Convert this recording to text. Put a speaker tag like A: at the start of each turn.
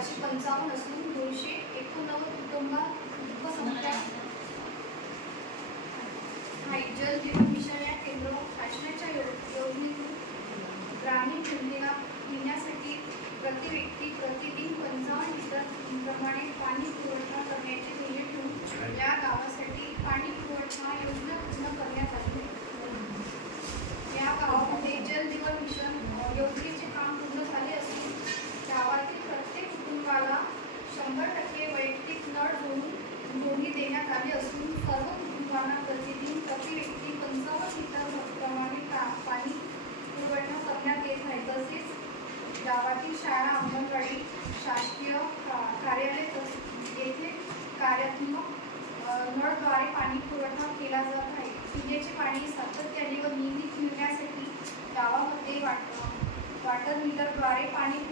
A: चारशे पंचावन्न असून दोनशे एकोणनव्वद कुटुंबांना जल जीवन मिशन या केंद्र शासनाच्या योजनेतून ग्रामीण जनतेला पिण्यासाठी प्रति व्यक्ती प्रतिदिन पंचावन्न लिटर प्रमाणे पाणी पुरवठा करण्याचे ध्येय ठेवून शंभर टक्के वैयक्तिक नळ जोडून जोडणी देण्यात आली असून सर्व कुटुंबांना प्रतिदिन प्रति व्यक्ती पंचावन्न लिटर प्रमाणे का- पाणी पुरवठा करण्यात येत आहे. तसेच गावातील शाळा अंगणवाडी शासकीय का- कार्यालय येथे कार्यात्मक नळद्वारे पाणी पुरवठा केला जात आहे. पिण्याचे पाणी सातत्याने व नियमित मिळण्यासाठी गावामध्ये वाट वाटर मीटरद्वारे पाणी